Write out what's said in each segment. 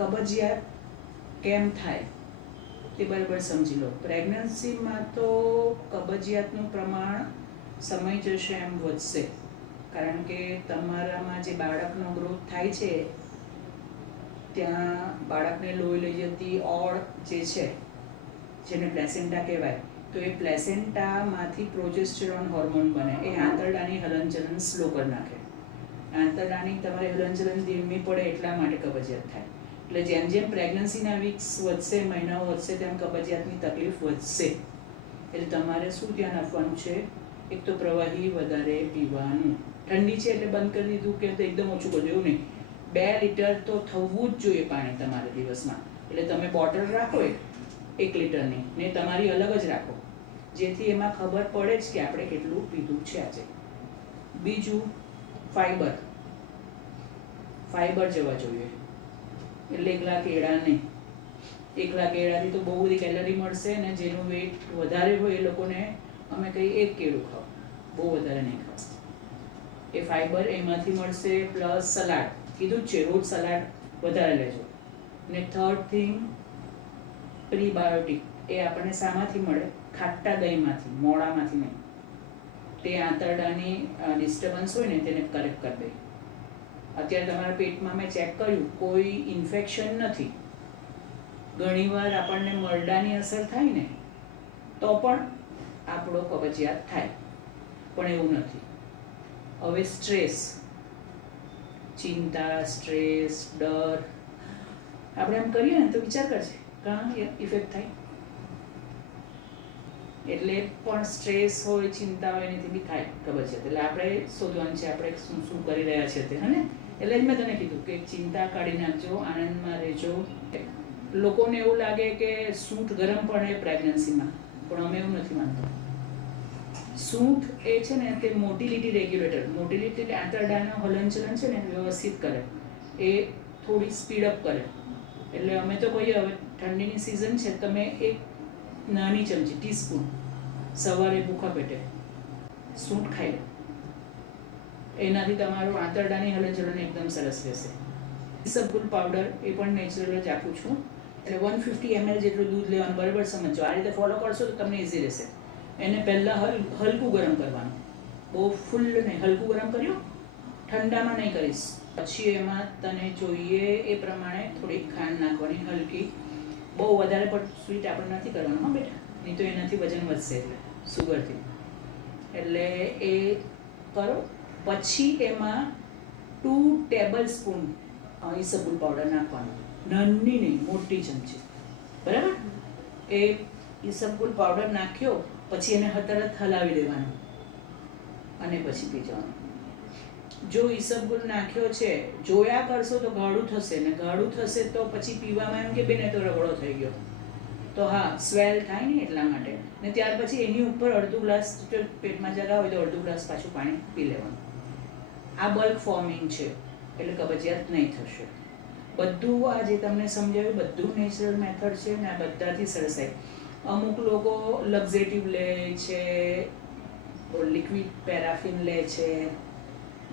કબજિયાત કેમ થાય તે બરાબર સમજી લો. પ્રેગ્નન્સીમાં તો કબજિયાતનું પ્રમાણ સમય જશે એમ વધશે, કારણ કે તમારામાં જે બાળકનો ગ્રોથ થાય છે ત્યાં બાળકને લોહી લઈ જતી ઓળ જે છે, જેને પ્લેસેન્ટા કહેવાય, તો એ પ્લેસેન્ટામાંથી પ્રોજેસ્ટેરોન હોર્મોન બને. એ આંતરડાની હલનચલન સ્લો કરી નાખે. આંતરડાની તમારે હલનચલન ધીમી પડે એટલા માટે કબજિયાત થાય. એટલે જેમ જેમ પ્રેગ્નન્સીના વીક્સ વધશે, મહિનાઓ વધશે, તેમ કબજિયાતની તકલીફ વધશે. એટલે તમારે શું ધ્યાન આપવાનું છે? એક તો પ્રવાહી વધારે પીવાનું. ઠંડી છે એટલે બંધ કરી દીધું કે તો એકદમ ઓછું કર્યું, એવું નહીં. 2 લીટર તો થવું જ જોઈએ પાણી તમારે દિવસમાં. એટલે તમે બોટલ રાખો 1 લીટરની ને તમારી અલગ જ રાખો, જેથી એમાં ખબર પડે જ કે આપણે કેટલું પીધું છે આજે. બીજું, ફાઈબર જવા જોઈએ. એટલે એકલા કેળા નહીં. એકલા કેળાથી તો બહુ બધી કેલરી મળશે, ને જેનું વેઇટ વધારે હોય એ લોકોને અમે કહીએ 1 કેળું ખાઓ, બહુ વધારે નહીં ખાઓ. એ ફાઈબર એમાંથી મળશે, પ્લસ સલાડ. કીધું જ છે રોજ સલાડ વધારે લેજો. ને થર્ડ થિંગ, પ્રીબાયોટિક. એ આપણને શામાંથી મળે? ખાટા દહીંમાંથી, મોળામાંથી નહીં. તે આંતરડાની ડિસ્ટર્બન્સ હોય ને તેને કરેક્ટ કરી દે. અત્યારે તમારા પેટમાં મેં ચેક કર્યું, કોઈ ઇન્ફેક્શન નથી. ઘણીવાર આપણને મરડાની અસર થાય ને તો પણ આપણો કબજિયાત થાય, પણ એવું નથી. હવે સ્ટ્રેસ, ચિંતા, સ્ટ્રેસ, ડર, આપણે એમ કરીએ ને તો વિચાર કરશે કાં ઇફેક્ટ થાય. એટલે પણ સ્ટ્રેસ હોય, ચિંતા હોય, એનાથી બી થાય કબજિયાત. એટલે આપણે શોધવાનું છે આપણે શું શું કરી રહ્યા છે તે. હે ને? એટલે જ મેં તને કીધું કે ચિંતા કાઢી નાખજો, આનંદમાં રહેજો. લોકોને એવું લાગે કે સૂંઠ ગરમ પડે પ્રેગ્નન્સીમાં, પણ અમે એવું નથી માનતા. સૂંઠ એ છે ને તે મોટિલિટી રેગ્યુલેટર. મોટિલિટી એટલે આંતરડાનું હલનચલન છે ને વ્યવસ્થિત કરે, એ થોડી સ્પીડઅપ કરે. એટલે અમે તો કહીએ હવે ઠંડીની સિઝન છે, તમે 1 નાની ચમચી ટીસ્પૂન સવારે ભૂખા પેટે સૂંઠ ખાઈ લો. એનાથી તમારું આંતરડાની હલનચલન એકદમ સરસ રહેશે. ઇસબગુલ પાવડર એ પણ નેચરલ જ આપું છું. એટલે 150 ml જેટલું દૂધ લેવાનું, બરાબર સમજો. આ રીતે ફોલો કરશો તો તમને ઇઝી રહેશે. એને પહેલાં હલકું ગરમ કરવાનું, બહુ ફૂલ નહીં, હલકું ગરમ કર્યું, ઠંડામાં નહીં કરીશ. પછી એમાં તને જોઈએ એ પ્રમાણે થોડીક ખાંડ નાખવાની, હલકી. બહુ વધારે પણ સ્વીટ આપણે નથી કરવાનું હા બેટા, નહીં તો એનાથી વજન વધશે એટલે સુગરથી. એટલે એ કરો. પછી એમાં 2 ટેબલસ્પૂન ઇસબગુલ પાવડર નાખવાનો, નાની નહીં, મોટી ચમચી. બરાબર? એ ઇસબગુલ પાવડર નાખ્યો પછી એને તરત હલાવી દેવાનું અને પછી પી જવાનું. જો ઇસબગુલ નાખ્યો છે, જોયા કરશો તો ગાઢું થશે, ને ગાઢું થશે તો પછી પીવામાં એમ કે બેને તો રગડો થઈ ગયો, તો હા સ્વેલ થાય ને એટલા માટે. ને ત્યાર પછી એની ઉપર અડધો ગ્લાસ, પેટમાં જગા હોય તો અડધો ગ્લાસ પાછું પાણી પી લેવાનું. આ બલ્ક ફોર્મિંગ છે, એટલે કબજિયાત નહીં થશે. બધું આ જે તમને સમજાવ્યું બધું નેચરલ મેથડ છે ને આ બધાથી સરસ થાય. અમુક લોકો લક્ઝેટિવ લે છે, લિક્વિડ પેરાફિન લે છે,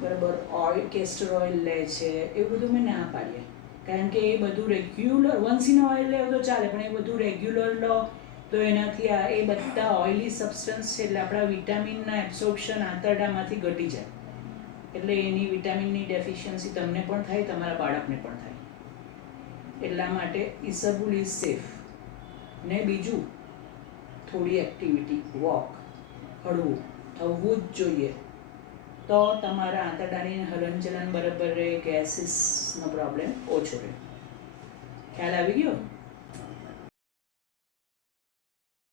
બરાબર, ઓઇલ, કેસ્ટર ઓઇલ લે છે, એવું બધું મેં ના પાડીએ. કારણ કે એ બધું રેગ્યુલર, વન્સ ઇન ઓઇલ લે તો ચાલે, પણ એ બધું રેગ્યુલર લો તો એનાથી એ બધા ઓઇલી સબસ્ટન્સ છે, એટલે આપણા વિટામિનના એબ્સોર્પ્શન આંતરડામાંથી ઘટી જાય. એટલે એની વિટામિનની ડેફિશિયન્સી તમને પણ થાય, તમારા બાળકને પણ થાય. એટલા માટે ઇસબગુલ ઇઝ સેફ. ને બીજું, થોડી એક્ટિવિટી, વોક, હળવું થવું જ જોઈએ, તો તમારા આંતરડાની હલનચલન બરાબર રહે, ગેસીસનો પ્રોબ્લેમ ઓછો રહે. ખ્યાલ આવી ગયો?